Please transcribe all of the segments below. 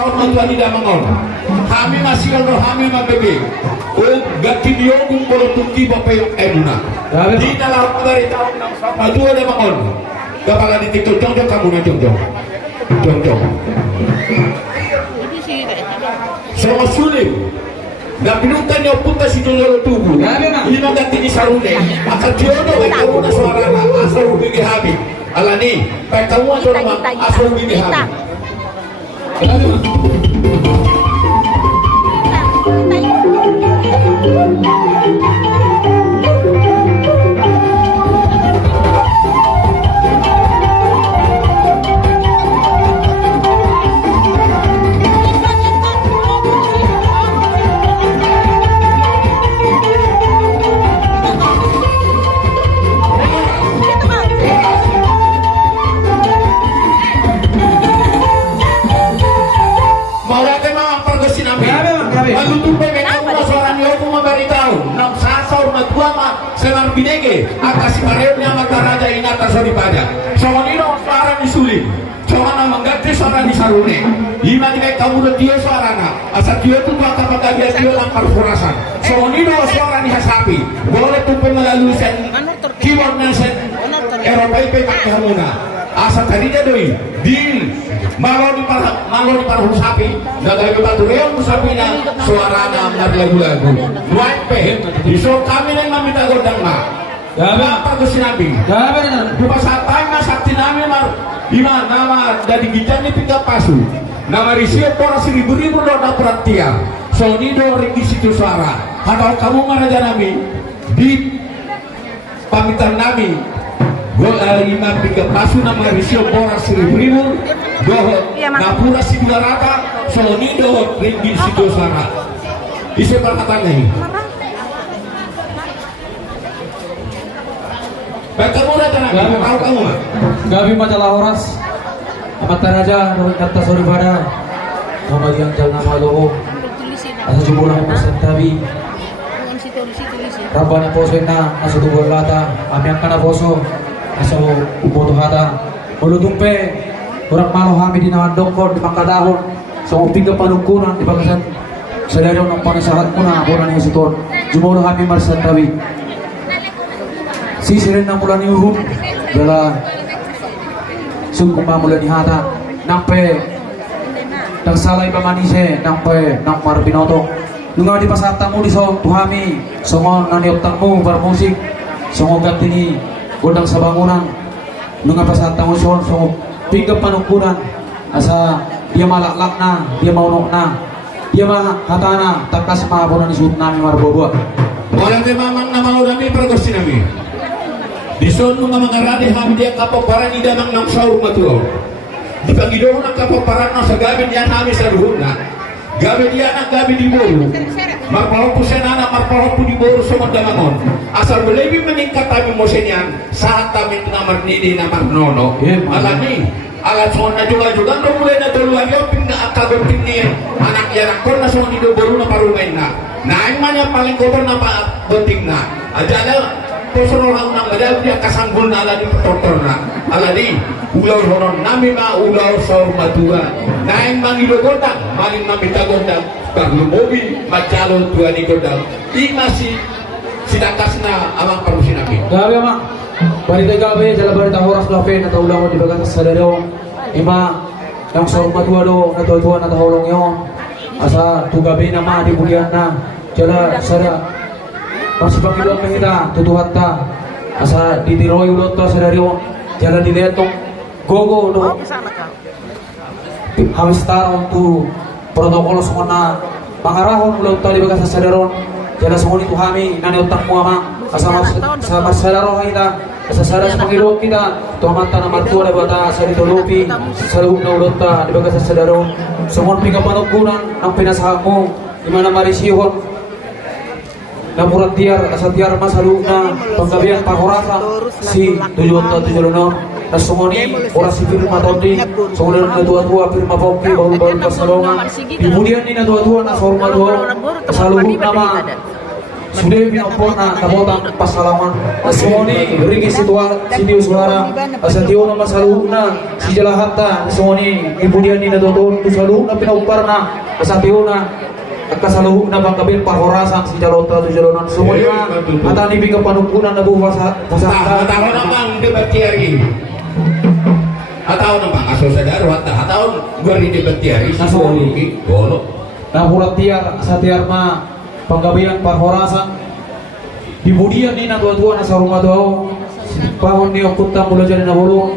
tahun matuan tidak mangon. Kami masih kalau kami mabebe. Oh, gati diogong kalau tuki bapak yang eduna. Di dalam dari tahun maju ada mangon. Kepala di tiktok jong kamu na jong. Sama sulit. Na pinuntan niyo punta si Tulolo Tubu. Hindi magati ni Sarune. Akat jodoh ay kamu na suara na asal ubigi habi. Alani, kaya kamu ato naman asal ubigi habi. Selang binege akasi mareunya mata raja inata soripada songonino suara disulim songana manggatri suara disarune lima tiga kamu dia suarana asal dia tu maka dia langkar kurasan songonino suara dihasapi boleh tumpe melalui sen keyboard sen Eropa ipe kamuna asal tadinya doi di malo di parah sapi dagai batu reong musapina suarana benar lagu-lagu pe iso kami yang meminta godang ma apa ke sinabi di pasar tanga sakti nami mar ima nama dari gijan ni pika pasu nama risio pora 1000 roda peratia sonido ringi situ suara kalau kamu maraja nami di pamitan nami lima tiga pasu nama risio pora 1000 doho napura sibula rata sonido ringi situ suara isi perkataannya ini kamu udah tenang, tahu kamu mah? Gabi majalah horas, amat raja, kata sorry pada, bagian jalan nama logo, asal jumlah persentabi, rabana posena, asal dua lata, amian kana poso, asal uboto hata, mulutumpe, orang malu kami di nawan dongkor di Pangkadahon, so tiga panukunan di bangsan, sedari orang panasahat kuna, orang yang sitor, jumlah kami persentabi. Sisirin na mula ni Uhum dala sungkong mula ni Hata nampe nagsalay pa manise nampe nang marbinoto lunga di pasata mo di so tuhami songo nanioptang mo para musik songo ganti ni godang sa bangunan lunga pasata mo songo pigap panungkunan asa dia malaklak na dia maunok na dia mahata na takas mahabonan ni suit namin marbobo walang di mamang na maunami pergosti nami di son mga mangarani hamdia kapaparan ida nang saur maturo di pangidoon ang kapaparan na sa gabi niya namin sa ruhuna gabi niya ang gabi di boro marparopo siya na marparopo di boro sa mandamangon asal belebi meningkat kami mo siya saat kami namarnini na marnono alani alat son na juga no mulai na tuluan yung pinakagapin niya anak yan ako na son di boro na parumain na naing man yung paling kotor na pagunting na adala Poso orang nang ada dia kasanggul na ala di petortor na ala di ular horon nami ma ular saur matua naing mangido gondang maling mamita gondang karlu mobil macalo tua di gondang di masih sidakasna amang parusin nabi gabi ama barita gabi jala barita horas lape na taulang di bagas sadaro ima yang saur matua do na tuwa na tahulong yon asa tu gabi nama di bulian na jala sada masih pakai doang kita tutuhat ta asa ditiroy ulot to sa dario jalan di letong gogo do habis taron tu protokol semua pangarahon ulot to di bagas sa daron jalan semua itu kami nani otak mo ama asa masadaro kita asa sada sa pangilo kita to mata na martua na bata sa ditulupi sa loob na ulot ta di bagas sa daron semua pingapanukunan ang pinasahan mo di mana marisihon namurat tiar asa tiar masaluna penggabian pahorasa si 776 nasumoni ora si firma tondi sumunod na tua-tua firma pokki baru-baru pasalongan kemudian ni na tua-tua na sorma dua pasaluhun nama sudah pinapor na nabotang pasalaman Sony ringi sidio suara asatio na masalu na si jalahata Sony kemudian ni nadoton tu salu na pinaupar na asatio na kasalu na bangkabin pahorasan si jalota tu jalonan Sony na atani biga panupunan na buwasa Tahu namang debat tiari. Atau namang aso sadar wata atau gori debat tiari si Sony golo. na hurat tiar satiar ma panggabian pahorasan kemudian ni na tua-tua na sa rumah doa pahon ni okunta mula jadi na bolo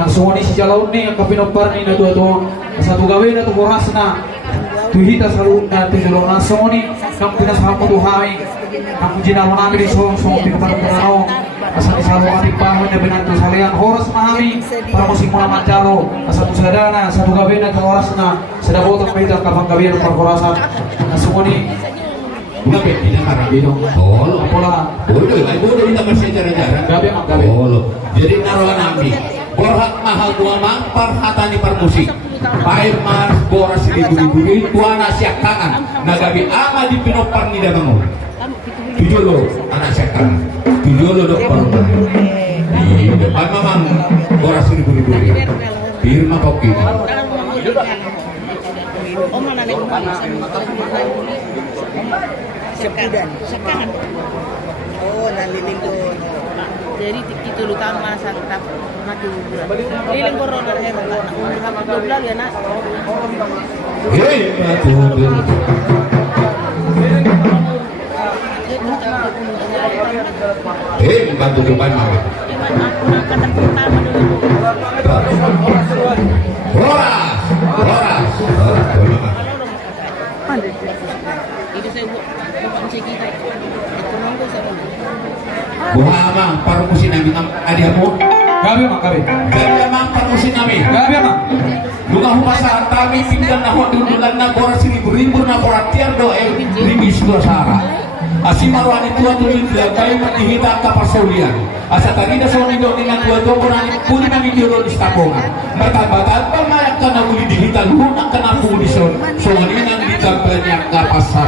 na Sony si jalaun ni ang kapinopar ni na tua-tua satu gawe na tu horas na tuhita salu na tijolo na Sony nang pinasahap mo tuhami ang jinalo namin di song pinapanong asa ni salu ating pahon na binanto salian horas mahami para musik mula manjalo asa musadana satu gawe na ka horas na sa dabotang pita kapang gawe na pahorasan na Sony Gabi tidak karabino. Golo. apola Bodoh, bodoh kita masih jarang-jarang. gabe mak gabe Golo. Jadi naruhan nami. Borhat mahal tua mang parhatani parmusik. Pair mas boras ribu-ribu tuana siak tangan. Nagabi ama di pinopar ni dabango. Tujolo anak siak tangan. Tujolo dok paru. Di depan mamang boras ribu-ribu. Firma kopi. Sekan. Oh, nalilinggo. Jadi itu lutan masa tetap mati hiburan. Liling corona heran. Sama doblar ya nak. Hei, matu. Hei, bantu depan mau. Angkatan pertama dulu. Horas. Itu saya buat musik kita. Itu nunggu saya. Buha amang parmusin namin adiamu. gabe mak gabe Gabi amang parmusin namin. gabe mak Lunga humasa kami pinggan na hodulan na boras ribu-ribu na poratiar do ribis do sara. Asimarwan itu tulin dilagay matihita ka pasaulian. Asa tadi na Sony do dengan dua porani puni kami juro di stapongan. Batal-batal pamayak ka na uli dihitan hunak ka na pulison. Sony nang ditagbanyak ka pasar.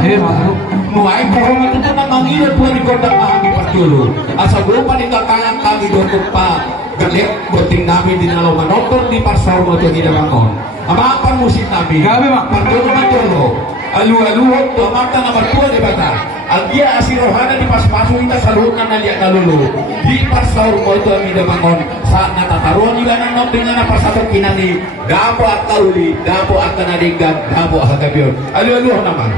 Nuai pohon itu na mangilo tuwa ni kodang mahami patulo. Asa grupa ni kakangan kami do pa galek boting namin dinalaw manotong di pasar mo to ginabangon. Amapan musik namin. Gabi, Mak. Patulo matolo. Alu-aluhot to mata na batua di bata. Agia asirohana di pas-pasu kita saluran na liat nalulu. Di pasar mo to ginabangon. Saat natataruan nila ng nok dengan na pasatong kinani. Dapo at kauli, dapo at kanadigan, dapo at kagabiyon. Alu-aluhot naman.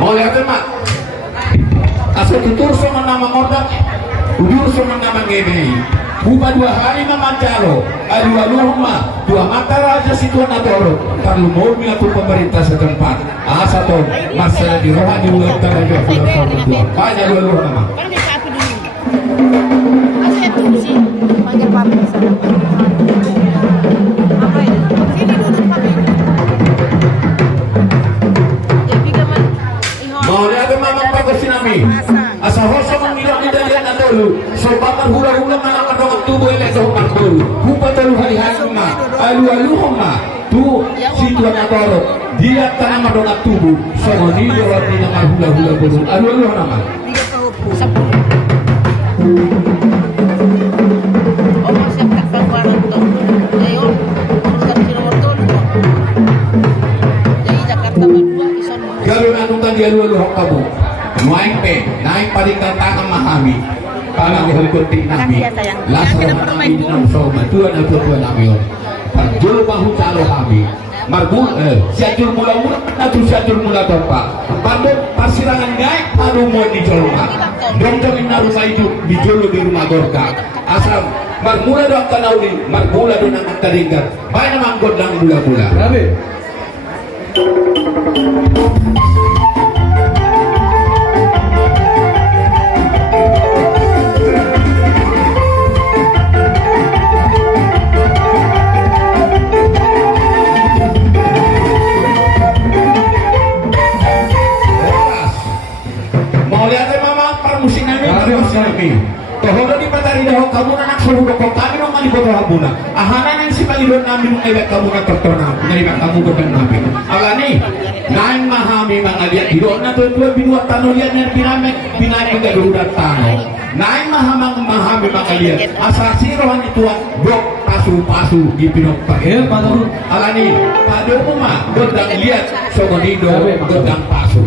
Mau lihat mak? Asal tutur sama nama ordak, udur sama nama ngebe. Buka 2 hari mamancaro, alu-alu mah 2 mata raja situan atoro. Perlu mau mengatur pemerintah setempat. Asa ton, masalah di rohani ulang taraja filosofi. Banyak alu-alu nama. Panggil sapi dulu. Saya tunggu sih. Panggil papi sana. Apa ini? Sini duduk papi. Jadi kaman. Mau lihat mamang bagus sinami. Asa hoso mangilok di dalian atolu. Sobakan hula-hula mana kadongan tubuh elek dohong dulu. Bupa telu hari-hari mah. Alu-alu mah. Tu situan atoro. Dia tanah madongan tubuh. Sogoni lewat di nama hula-hula bulu. Alu-alu nama. Oh, masih tak keluaran tu. Ayo, harus di nomor tu. Jadi Jakarta berdua ison. Gabi anutan dia alu-alu hok kamu. Naik pe, naik paling tantangan mahami. Palang hukuti nabi. Lasro nabi dinam soma. Tuan nabi. Panjul bahu calo kami. Marbul siajul mula-mula atau siajul mula tempat. Bandung pasirangan naik baru mau dicolongan. Dongeng rumah itu dijolo di rumah Gorka. Asal marmula doang kanauli, marmula doang anak teringkat. Banyak manggot dan bula-bula. gabe Mau lihat mama permusikan ini. Tohono di Patarida ho kamu anak suruh ko kami no mali boto habuna ahana nang si palilon namin ng ibang kamu na tertona ng kamu gudang namin alani naing mahami mga liat hidon na tuwa binuat tano liat na binamay galudat tano naing mahami mga liat asasirohan ito bok pasu di pinokta alani pado mo ma godang liat so gonido godang pasu